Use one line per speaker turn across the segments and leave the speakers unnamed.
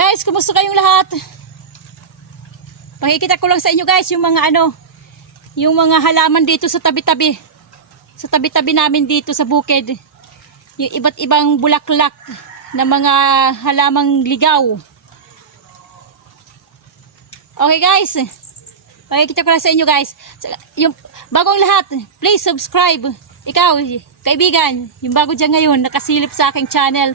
Guys, kumusta kayong lahat? Pakikita ko lang sa inyo guys yung mga ano, yung mga halaman dito sa tabi-tabi. Sa tabi-tabi namin dito sa bukid. Yung iba't ibang bulaklak na mga halamang ligaw. Okay guys. Pakikita ko lang sa inyo guys. Yung bagong lahat, please subscribe. Ikaw, kaibigan, yung bago dyan ngayon, nakasilip sa aking channel.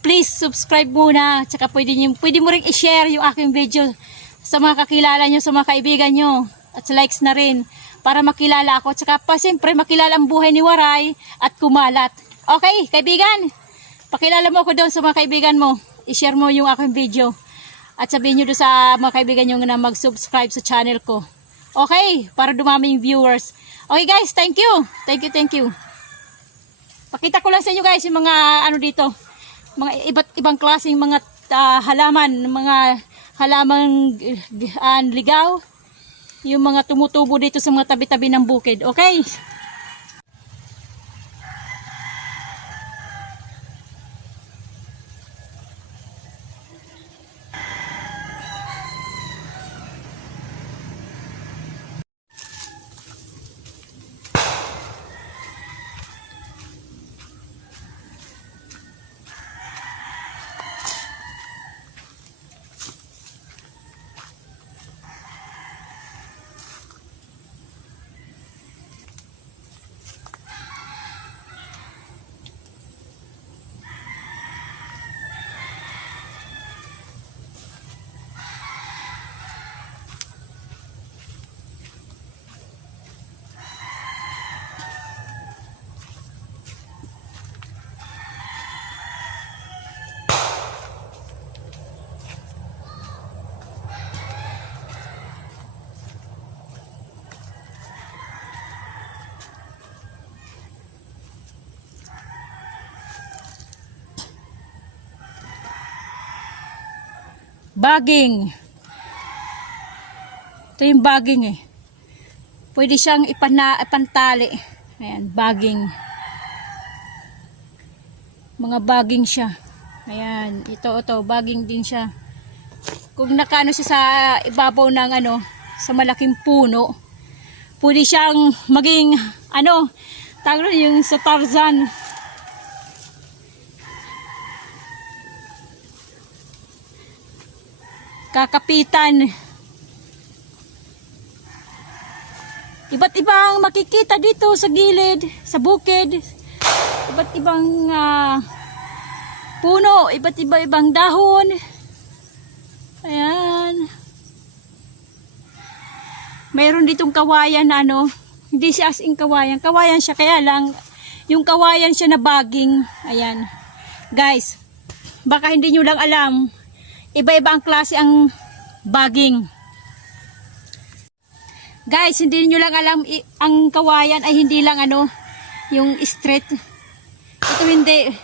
Please subscribe muna. Tsaka pwede, niyo, pwede mo rin i-share yung aking video sa mga kakilala nyo, sa mga kaibigan nyo. At likes na rin. Para makilala ako. Tsaka pa siyempre makilala ang buhay ni Waray at kumalat. Okay, kaibigan. Pakilala mo ako doon sa mga kaibigan mo. I-share mo yung aking video. At sabihin nyo doon sa mga kaibigan nyo na mag-subscribe sa channel ko. Okay, para dumami yung viewers. Okay guys, thank you. Thank you, thank you. Pakita ko lang sa inyo guys yung mga ano dito. Mga iba't ibang klaseng mga ah, halaman, mga halamang uh, ligaw. Yung mga tumutubo dito sa mga tabi-tabi ng bukid. Okay? Baging. Ito yung baging eh. Pwede siyang ipana, ipantali. Ayan, baging. Mga baging siya. Ayan, ito, ito, baging din siya. Kung nakaano siya sa ibabaw ng ano, sa malaking puno, pwede siyang maging, ano, tawag yung sa Tarzan. Kakapitan. Iba't ibang makikita dito sa gilid, sa bukid. Iba't ibang ah, puno, iba't iba ibang dahon. Ayan. Mayroon ditong kawayan ano, hindi siya as in kawayan. Kawayan siya, kaya lang, yung kawayan siya na baging. Ayan. Guys, baka hindi nyo lang alam, iba-iba ang klase ang baging. Guys, hindi niyo lang alam ang kawayan ay hindi lang ano, yung straight. Ito hindi.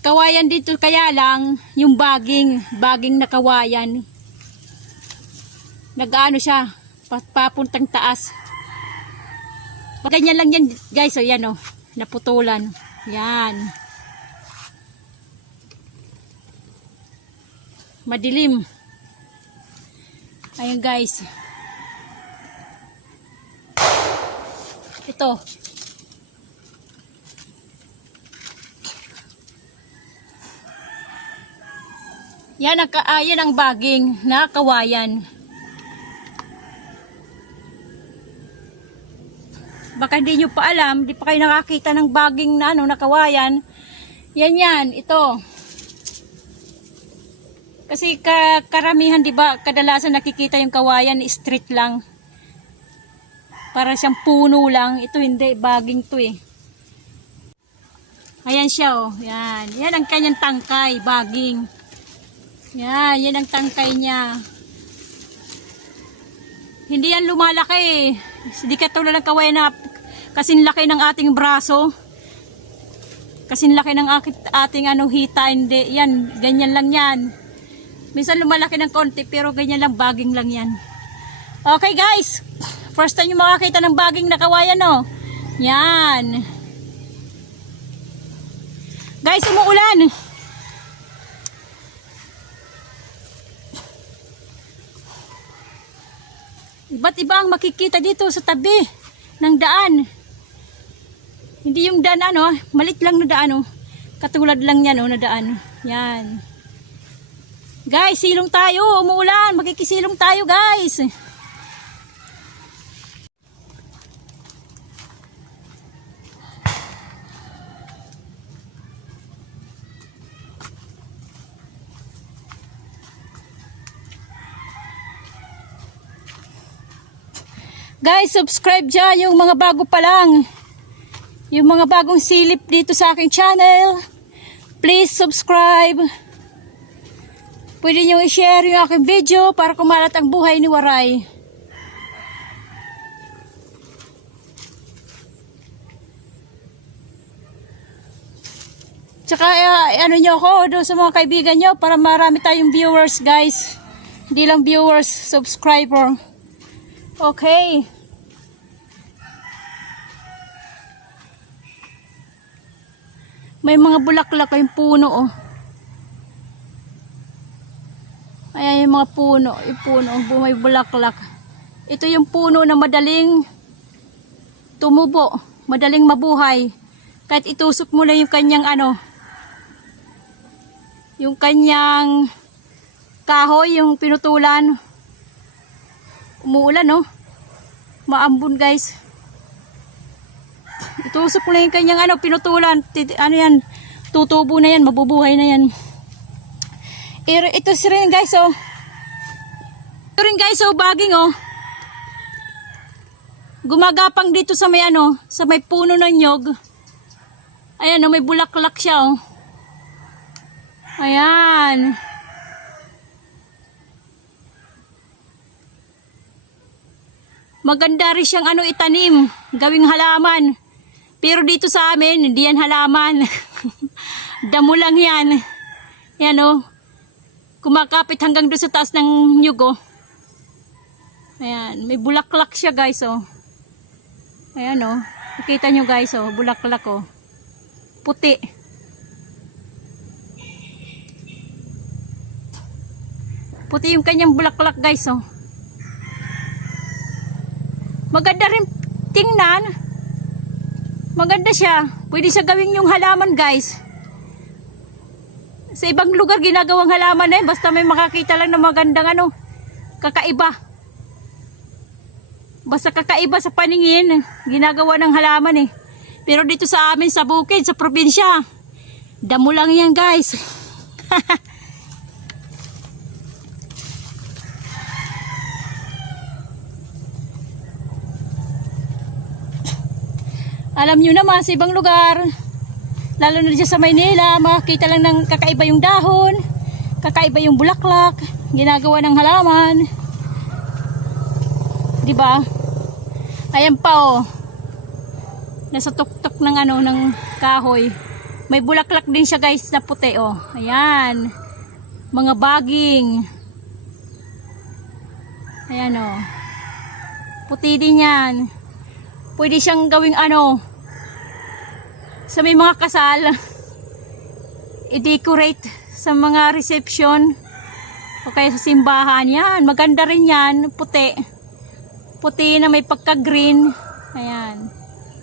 Kawayan dito kaya lang yung baging, baging na kawayan. Nag-ano siya, pa- papuntang taas. Ganyan lang yan guys, o yan o, naputulan. Yan. Madilim. Ayun guys. Ito. Yan ang, ah, yan ang baging na kawayan. Baka hindi nyo pa alam, di pa kayo nakakita ng baging na ano, na kawayan. Yan yan, ito. Kasi ka, karamihan, di ba, kadalasan nakikita yung kawayan, straight lang. Para siyang puno lang. Ito hindi, baging to eh. Ayan siya oh. Yan. Yan ang kanyang tangkay, baging. Yan, yan ang tangkay niya. Hindi yan lumalaki eh. Hindi katulad ng kawayan na kasing laki ng ating braso. Kasing laki ng aking, ating ano, hita. Hindi, yan, ganyan lang yan. Minsan lumalaki ng konti pero ganyan lang baging lang yan. Okay guys, first time yung makakita ng baging na kawayan no. Yan. Guys, umuulan. Iba't iba ang makikita dito sa tabi ng daan. Hindi yung daan ano, ah. malit lang na daan oh. Katulad lang yan oh, na daan. Yan. Guys, silong tayo. Umuulan. Makikisilong tayo guys. Guys, subscribe dyan yung mga bago pa lang. Yung mga bagong silip dito sa aking channel. Please subscribe. Pwede nyo i-share yung aking video para kumalat ang buhay ni Waray. Tsaka eh, ano nyo ako doon sa mga kaibigan nyo para marami tayong viewers guys. Hindi lang viewers, subscriber. Okay. May mga bulaklak yung puno oh. Ayan yung mga puno, yung puno, bu- may bulaklak. Ito yung puno na madaling tumubo, madaling mabuhay. Kahit itusok mo lang yung kanyang ano, yung kanyang kahoy, yung pinutulan. Umuulan, no? Maambon, guys. Itusok mo lang yung kanyang ano, pinutulan. Ano yan, tutubo na yan, mabubuhay na yan. Ito, ito si rin guys oh. Ito rin guys oh, baging oh. Gumagapang dito sa may ano, sa may puno ng nyog. Ayan oh, may bulaklak siya oh. Ayan. Maganda rin siyang ano itanim, gawing halaman. Pero dito sa amin, hindi yan halaman. Damo lang yan. Yan oh kumakapit hanggang doon sa taas ng nyugo. Ayan, may bulaklak siya guys oh. Ayan oh. Nakita nyo guys oh, bulaklak oh. Puti. Puti yung kanyang bulaklak guys oh. Maganda rin tingnan. Maganda siya. Pwede siya gawing yung halaman guys. Sa ibang lugar ginagawang halaman eh. Basta may makakita lang ng magandang ano. Kakaiba. Basta kakaiba sa paningin. Ginagawa ng halaman eh. Pero dito sa amin sa bukid, sa probinsya. Damo lang yan guys. Alam nyo naman sa ibang lugar, lalo na dyan sa Maynila, makakita lang ng kakaiba yung dahon, kakaiba yung bulaklak, ginagawa ng halaman. 'Di ba? Ayan pa oh. Nasa tuktok ng ano ng kahoy. May bulaklak din siya guys na puti oh. Ayan. Mga baging. Ayan oh. Puti din yan. Pwede siyang gawing ano, sa may mga kasal i-decorate sa mga reception o kaya sa simbahan yan maganda rin yan puti puti na may pagka green ayan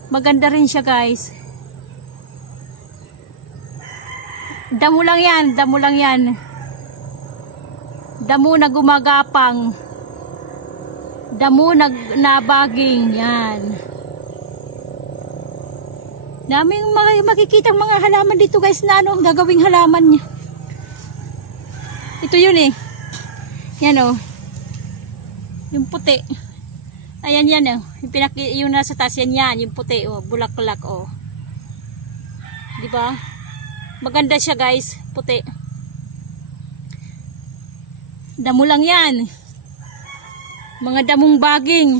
maganda rin siya guys damo lang yan damo lang yan damo na gumagapang damo na nabaging yan Daming makikita mga halaman dito guys na ano, gagawing halaman niya. Ito yun eh. Yan oh. Yung puti. Ayan yan oh. Yung, pinaki, yung nasa taas yan yan. Yung puti oh. Bulaklak oh. Di ba? Maganda siya guys. Puti. Damo lang yan. Mga damong baging.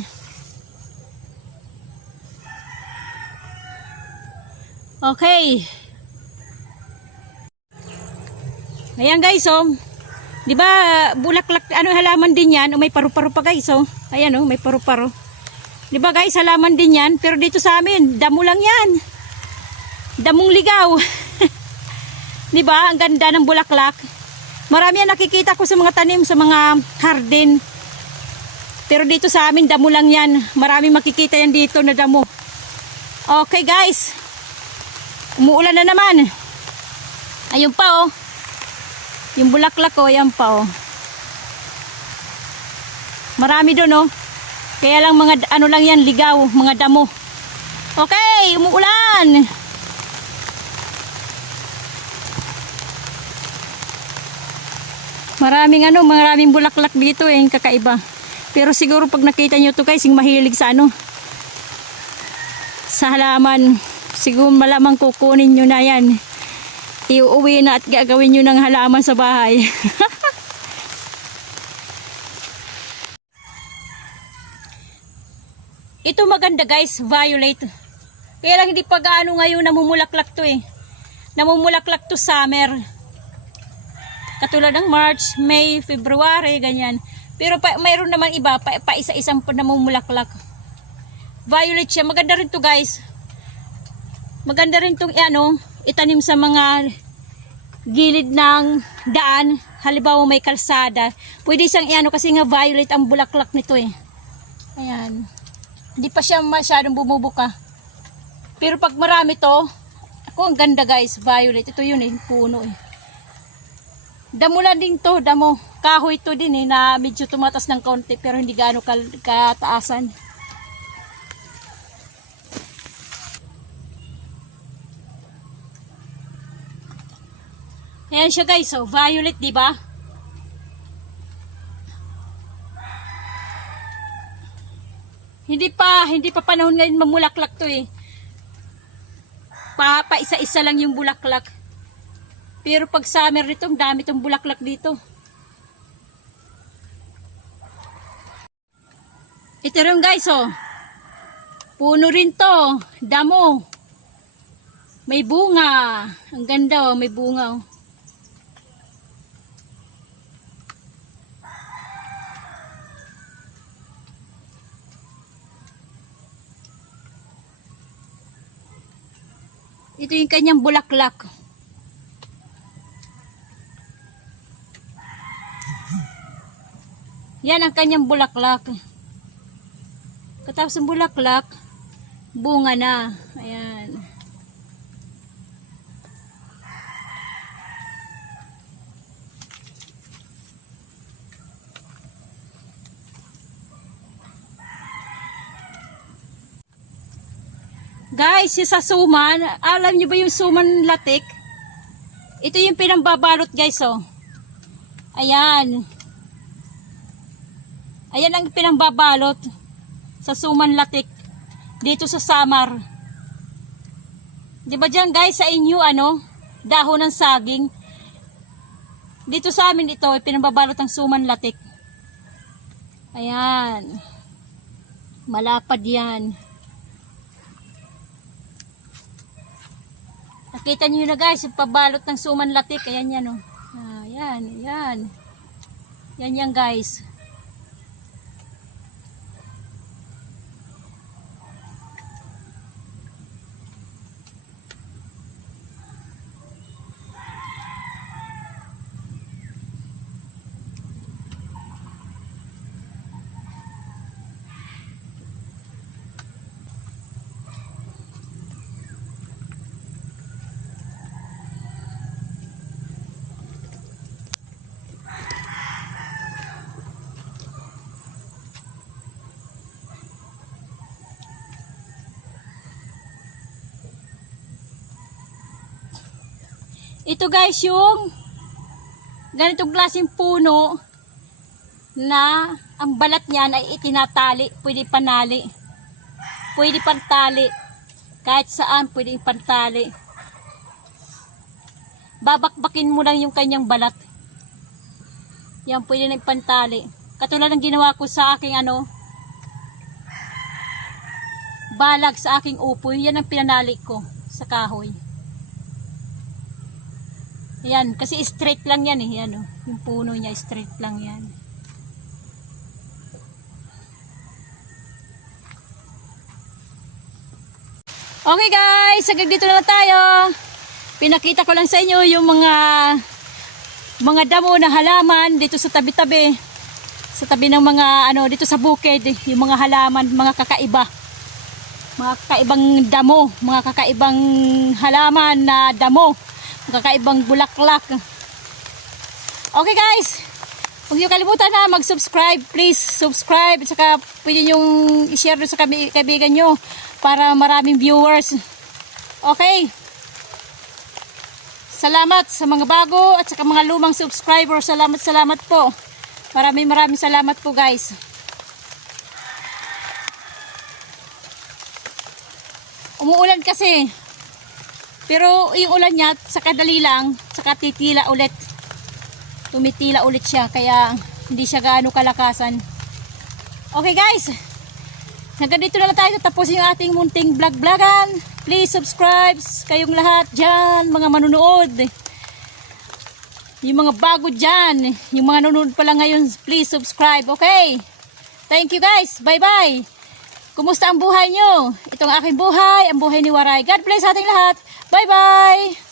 Okay. Ayan guys, oh. 'Di ba bulaklak ano halaman din 'yan, o may paru-paro pa guys, oh. Ayan oh, may paru-paro. 'Di ba guys, halaman din 'yan, pero dito sa amin, damo lang 'yan. Damong ligaw. 'Di ba? Ang ganda ng bulaklak. Marami yan nakikita ko sa mga tanim sa mga garden. Pero dito sa amin, damo lang yan. Marami makikita yan dito na damo. Okay guys. Umuulan na naman. Ayun pa oh. Yung bulaklak ko, ayan pa oh. Marami doon oh. Kaya lang mga ano lang yan, ligaw, mga damo. Okay, umuulan. Maraming ano, maraming bulaklak dito eh, kakaiba. Pero siguro pag nakita nyo to guys, yung mahilig sa ano, sa halaman, siguro malamang kukunin nyo na yan. Iuwi na at gagawin nyo ng halaman sa bahay. Ito maganda guys, violet. Kaya lang hindi pa gaano ngayon namumulaklak to eh. Namumulaklak to summer. Katulad ng March, May, February, ganyan. Pero pa, mayroon naman iba, pa, pa isa-isang namumulaklak. Violet siya. Maganda rin to guys. Maganda rin tong ano, itanim sa mga gilid ng daan. Halimbawa may kalsada. Pwede siyang iano kasi nga violet ang bulaklak nito eh. Ayan. Hindi pa siya masyadong bumubuka. Pero pag marami to, ako ang ganda guys, violet. Ito yun eh, puno eh. Damo lang din to, damo. Kahoy to din eh, na medyo tumatas ng konti pero hindi gaano kataasan. Ayan siya guys, so violet, di ba? Hindi pa, hindi pa panahon ngayon mamulaklak to eh. Pa, isa-isa lang yung bulaklak. Pero pag summer nito, dami tong bulaklak dito. Ito rin guys, oh. Puno rin to. Damo. May bunga. Ang ganda, oh. May bunga, oh. Ito yung kanyang bulaklak. Yan ang kanyang bulaklak. Katapos ng bulaklak, bunga na. Ayan. Guys, yung sa suman, alam niyo ba yung suman latik? Ito yung pinambabalot guys, oh. Ayan. Ayan ang pinambabalot sa suman latik dito sa Samar. 'Di ba diyan guys sa inyo ano, dahon ng saging. Dito sa amin ito pinambabalot ng suman latik. Ayan. Malapad 'yan. Nakita niyo na guys, yung pabalot ng suman latik. Ayan yan oh. Ah, yan, yan. Yan yan guys. Ito guys yung ganitong klaseng puno na ang balat niyan ay itinatali, pwede panali. Pwede pantali. Kahit saan pwede pantali. Babakbakin mo lang yung kanyang balat. Yan pwede na pantali. Katulad ng ginawa ko sa aking ano balag sa aking upoy. Yan ang pinanali ko sa kahoy. Yan, kasi straight lang yan eh. Yan, oh. Yung puno niya, straight lang yan. Okay guys, hanggang dito na lang tayo. Pinakita ko lang sa inyo yung mga mga damo na halaman dito sa tabi-tabi sa tabi ng mga ano dito sa bukid, yung mga halaman, mga kakaiba. Mga kakaibang damo, mga kakaibang halaman na damo, kakaibang bulaklak. Okay guys, huwag niyo kalimutan na mag-subscribe. Please subscribe. At saka pwede niyong i-share sa kaibigan nyo para maraming viewers. Okay. Salamat sa mga bago at saka mga lumang subscribers. Salamat, salamat po. Maraming maraming salamat po guys. Umuulan kasi. Pero yung ulan niya, sa kadali lang, saka titila ulit. Tumitila ulit siya, kaya hindi siya gaano kalakasan. Okay guys, hanggang dito na lang tayo. Tapusin yung ating munting vlog-vlogan. Please subscribe kayong lahat dyan, mga manunood. Yung mga bago dyan, yung mga nanonood pa lang ngayon, please subscribe, okay? Thank you guys, bye-bye! Kumusta ang buhay nyo? Itong aking buhay, ang buhay ni Waray. God bless ating lahat. Bye-bye!